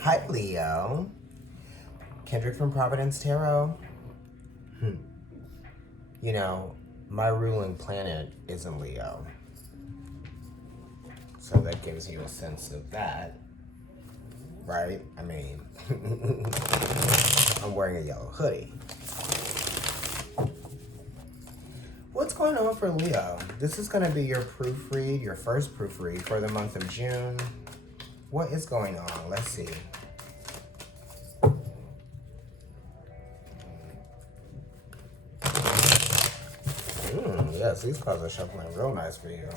Hi, Leo. Kendrick from Providence Tarot. Hmm. You know, my ruling planet is in Leo. So that gives you a sense of that, right? I mean, I'm wearing a yellow hoodie. What's going on for Leo? This is going to be your proofread, your first proofread for the month of June. What is going on? Let's see. Yes, these cards are shuffling real nice for you.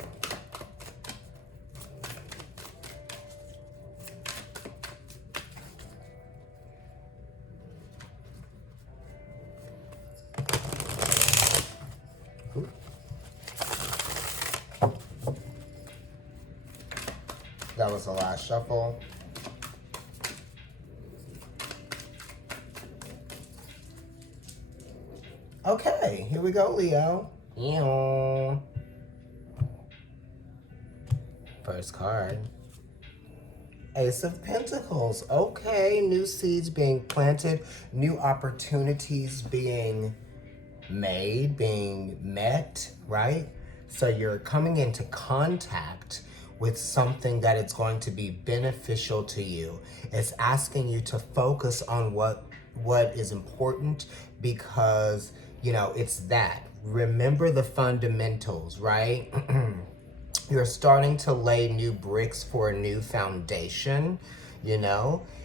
Ooh. That was the last shuffle. Okay, here we go, Leo. First card. Ace of Pentacles. Okay, new seeds being planted, new opportunities being made, being met, right? So you're coming into contact with something that it's going to be beneficial to you. It's asking you to focus on what is important because, it's that. Remember the fundamentals, right? You're starting to lay new bricks for a new foundation,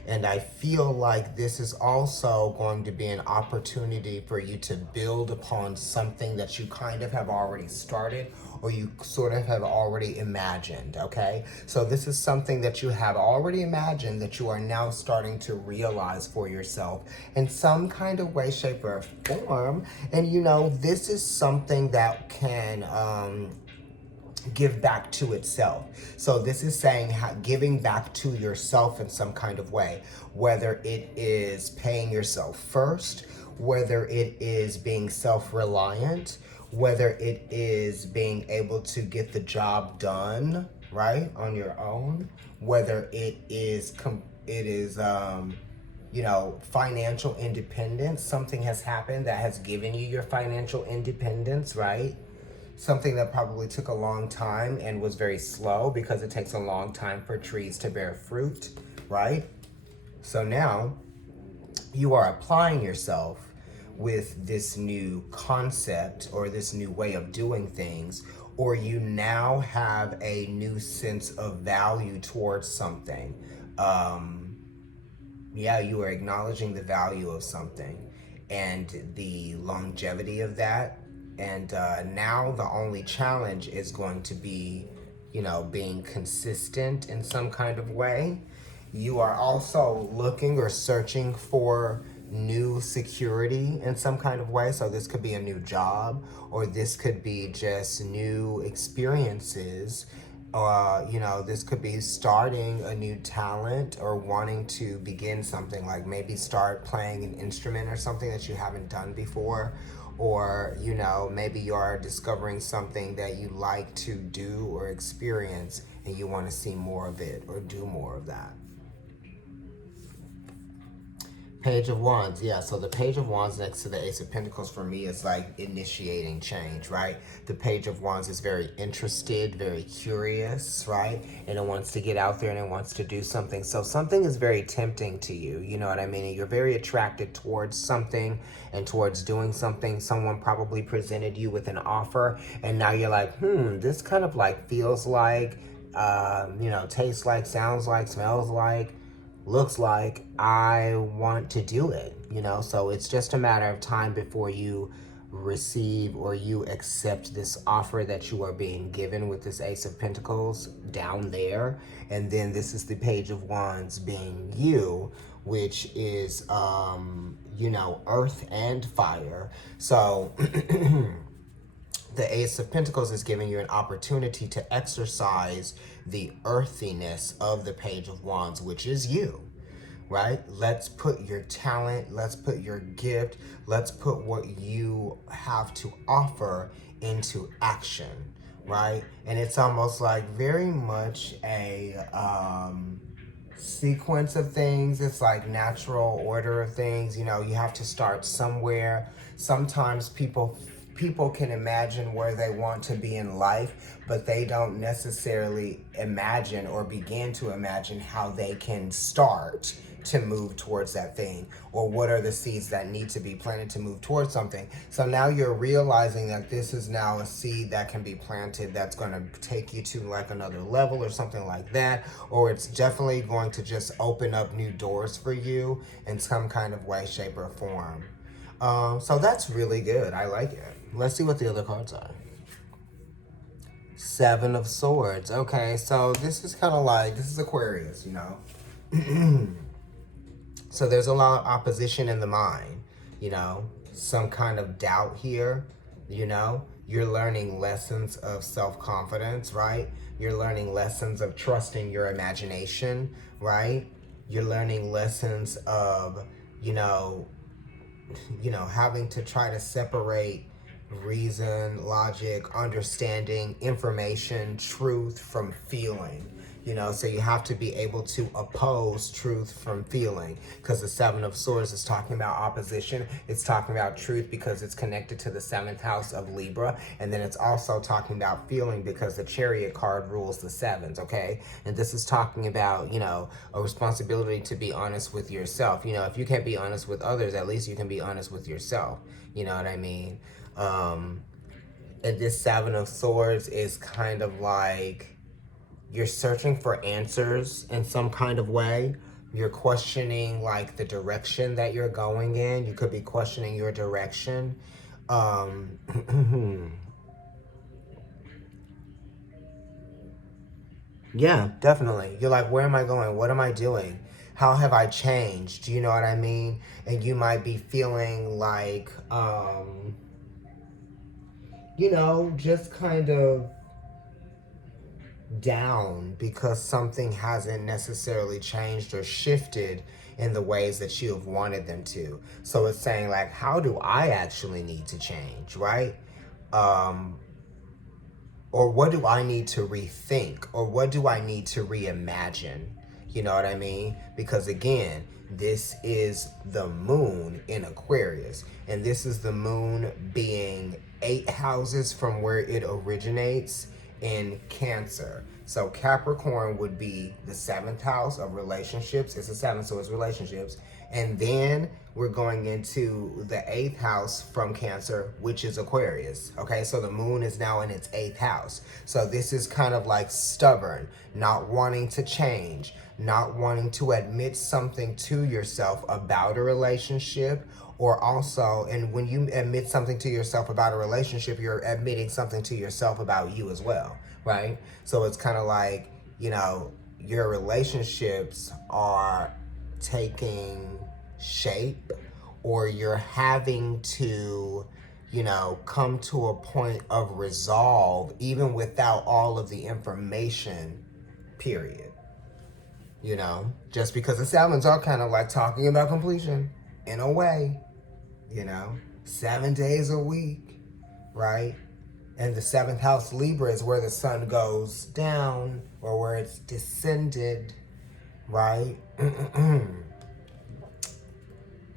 and I feel like this is also going to be an opportunity for you to build upon something that you kind of have already started or you sort of have already imagined, okay? So this is something that you have already imagined that you are now starting to realize for yourself in some kind of way, shape, or form. And this is something that can give back to itself. So this is saying giving back to yourself in some kind of way, whether it is paying yourself first, whether it is being self-reliant, whether it is being able to get the job done, right, on your own, whether it is financial independence. Something has happened that has given you your financial independence, right? Something that probably took a long time and was very slow because it takes a long time for trees to bear fruit, right? So now you are applying yourself with this new concept or this new way of doing things, or you now have a new sense of value towards something. You are acknowledging the value of something and the longevity of that. And now the only challenge is going to be, being consistent in some kind of way. You are also looking or searching for new security in some kind of way. So this could be a new job, or this could be just new experiences. This could be starting a new talent or wanting to begin something, like maybe start playing an instrument or something that you haven't done before. Or, maybe you are discovering something that you like to do or experience and you want to see more of it or do more of that. Page of Wands, yeah. So the Page of Wands next to the Ace of Pentacles for me is like initiating change, right? The Page of Wands is very interested, very curious, right? And it wants to get out there and it wants to do something. So something is very tempting to you, you know what I mean? And you're very attracted towards something and towards doing something. Someone probably presented you with an offer and now you're like, this kind of like feels like, tastes like, sounds like, smells like, looks like I want to do it, so it's just a matter of time before you receive or you accept this offer that you are being given with this Ace of Pentacles down there. And then this is the Page of Wands being you, which is earth and fire. So the Ace of Pentacles is giving you an opportunity to exercise the earthiness of the Page of Wands, which is you, right? Let's put your talent, let's put your gift, let's put what you have to offer into action, right? And it's almost like very much a sequence of things. It's like natural order of things. You know, you have to start somewhere. Sometimes people can imagine where they want to be in life, but they don't necessarily imagine or begin to imagine how they can start to move towards that thing, or what are the seeds that need to be planted to move towards something. So now you're realizing that this is now a seed that can be planted that's going to take you to like another level or something like that, or it's definitely going to just open up new doors for you in some kind of way, shape, or form. So that's really good. I like it. Let's see what the other cards are. Seven of Swords. Okay, so this is kind of like, this is Aquarius, you know. So there's a lot of opposition in the mind, you know, some kind of doubt here, you know. You're learning lessons of self-confidence, right? You're learning lessons of trusting your imagination, right? You're learning lessons of, you know, having to try to separate reason, logic, understanding, information, truth from feeling. You know, so you have to be able to oppose truth from feeling, because the Seven of Swords is talking about opposition. It's talking about truth because it's connected to the 7th house of Libra. And then it's also talking about feeling because the Chariot card rules the sevens, okay? And this is talking about, you know, a responsibility to be honest with yourself. You know, if you can't be honest with others, at least you can be honest with yourself. You know what I mean? And this Seven of Swords is kind of like, you're searching for answers in some kind of way. You're questioning like the direction that you're going in. You could be questioning your direction. Yeah, definitely. You're like, where am I going? What am I doing? How have I changed? Do you know what I mean? And you might be feeling like, you know, just kind of down because something hasn't necessarily changed or shifted in the ways that you have wanted them to. So it's saying like, how do I actually need to change, right? Or what do I need to rethink? Or what do I need to reimagine? You know what I mean? Because again, this is the moon in Aquarius. And this is the moon being 8 houses from where it originates in Cancer. So Capricorn would be the 7th house of relationships. It's the 7th, so it's relationships. And then we're going into the 8th house from Cancer, which is Aquarius. Okay, so the moon is now in its 8th house. So this is kind of like stubborn, not wanting to change, not wanting to admit something to yourself about a relationship, or also, and when you admit something to yourself about a relationship, you're admitting something to yourself about you as well, right? So it's kind of like, you know, your relationships are taking shape, or you're having to, you know, come to a point of resolve even without all of the information, period. You know, just because the sevens are kind of like talking about completion in a way, you know, 7 days a week, right? And the 7th house Libra is where the sun goes down, or where it's descended, right?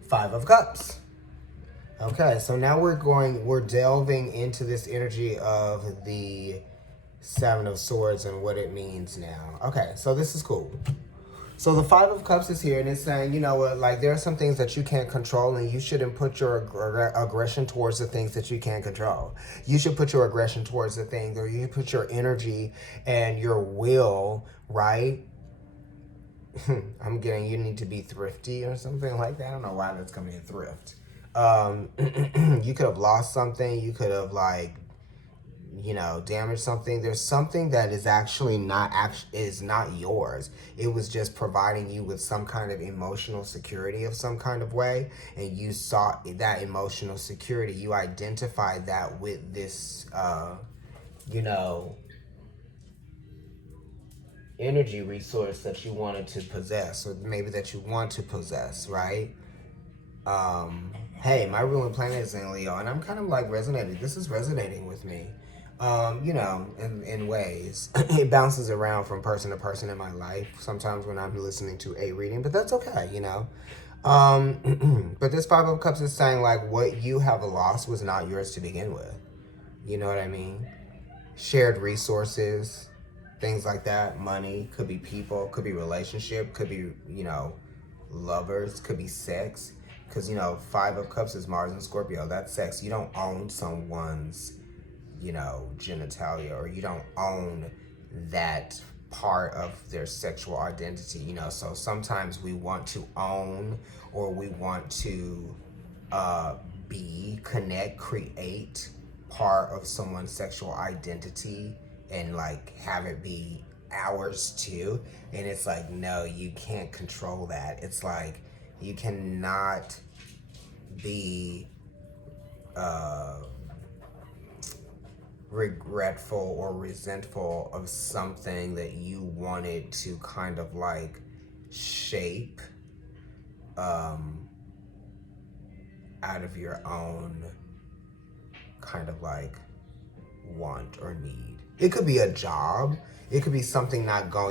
5 of Cups. Okay, so now we're delving into this energy of the 7 of Swords and what it means now. Okay, so this is cool. So the 5 of Cups is here, and it's saying, you know what, like there are some things that you can't control, and you shouldn't put your aggression towards the things that you can't control. You should put your aggression towards the things, or you put your energy and your will, right? I'm getting, you need to be thrifty or something like that. I don't know why that's coming in thrift. You could have lost something. You could have like, you know, damaged something. There's something that is actually not yours. It was just providing you with some kind of emotional security of some kind of way, and you sought that emotional security. You identified that with this, you know, energy resource that you wanted to possess, or maybe that you want to possess, right? Hey, my ruling planet is in Leo, and I'm kind of like resonating. This is resonating with me. You know, in ways. It bounces around from person to person in my life. Sometimes when I'm listening to a reading, but that's okay, you know. But this Five of Cups is saying like what you have lost was not yours to begin with. You know what I mean? Shared resources, things like that. Money, could be people, could be relationship, could be, you know, lovers, could be sex. Because, you know, Five of Cups is Mars and Scorpio. That's sex. You don't own someone's, you know, genitalia, or you don't own that part of their sexual identity, you know. So sometimes we want to own, or we want to connect, create part of someone's sexual identity and like have it be ours too. And it's like, no, you can't control that. It's like you cannot be regretful or resentful of something that you wanted to kind of like shape out of your own kind of like want or need. It could be a job. It could be something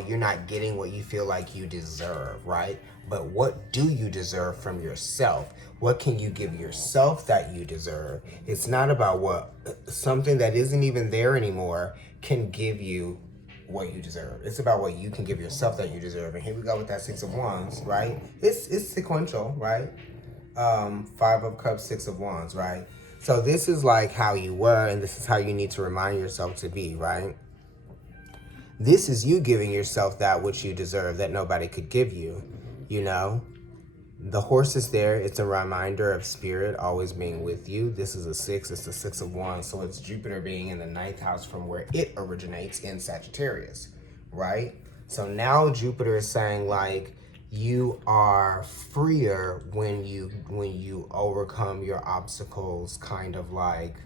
you're not getting what you feel like you deserve, right? But what do you deserve from yourself? What can you give yourself that you deserve? It's not about what something that isn't even there anymore can give you what you deserve. It's about what you can give yourself that you deserve. And here we go with that Six of Wands, right? It's sequential, right? Five of Cups, Six of Wands, right? So this is like how you were, and this is how you need to remind yourself to be, right? This is you giving yourself that which you deserve that nobody could give you, you know? The horse is there. It's a reminder of spirit always being with you. This is a six. It's the Six of Wands. So it's Jupiter being in the ninth house from where it originates in Sagittarius, right? So now Jupiter is saying like, you are freer when you overcome your obstacles, kind of like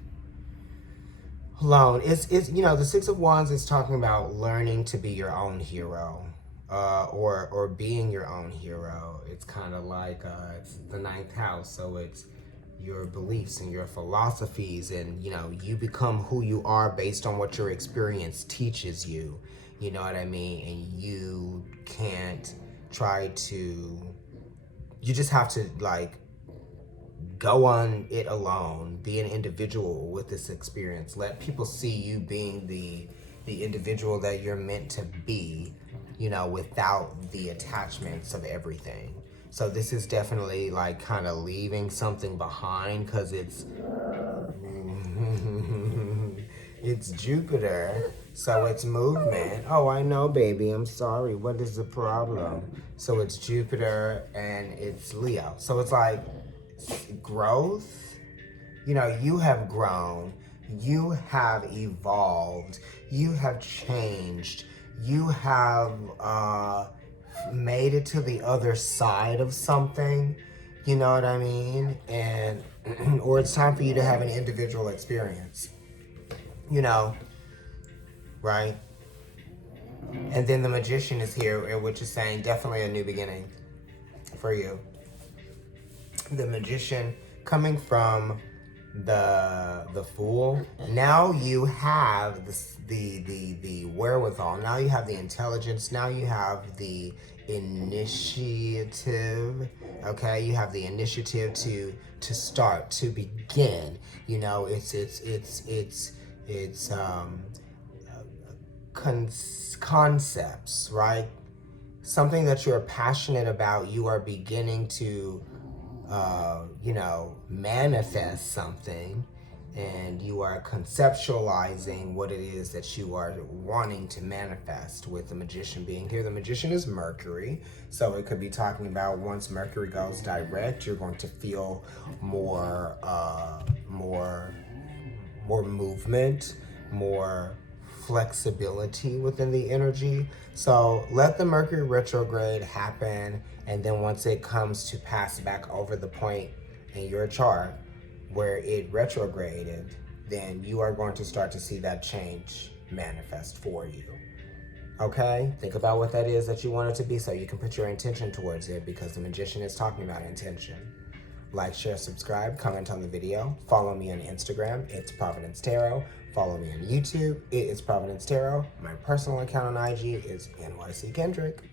alone. It's you know, the Six of Wands is talking about learning to be your own hero, or being your own hero. It's kind of like it's the ninth house, so it's your beliefs and your philosophies, and you know, you become who you are based on what your experience teaches you. You know what I mean? And you can't try to, you just have to like go on it alone, be an individual with this experience. Let people see you being the individual that you're meant to be, you know, without the attachments of everything. So this is definitely like kind of leaving something behind, because it's it's Jupiter, so it's movement. Oh, I know, baby. I'm sorry. What is the problem? So it's Jupiter and it's Leo. So it's like growth. You know, you have grown. You have evolved. You have changed. You have made it to the other side of something. You know what I mean? And or it's time for you to have an individual experience. You know, right? And then the Magician is here, which is saying definitely a new beginning for you. The Magician coming from the Fool. Now you have the wherewithal. Now you have the intelligence. Now you have the initiative. Okay, you have the initiative to start, to begin. You know, it's concepts, right? Something that you're passionate about, you are beginning to, you know, manifest something, and you are conceptualizing what it is that you are wanting to manifest, with the Magician being here. The Magician is Mercury, so it could be talking about once Mercury goes direct, you're going to feel more movement, more flexibility within the energy. So let the Mercury retrograde happen, and then once it comes to pass back over the point in your chart where it retrograded, then you are going to start to see that change manifest for you. Okay? Think about what that is that you want it to be, so you can put your intention towards it, because the Magician is talking about intention. Like, share, subscribe, comment on the video. Follow me on Instagram. It's Providence Tarot. Follow me on YouTube. It is Providence Tarot. My personal account on IG is NYC Kendrick.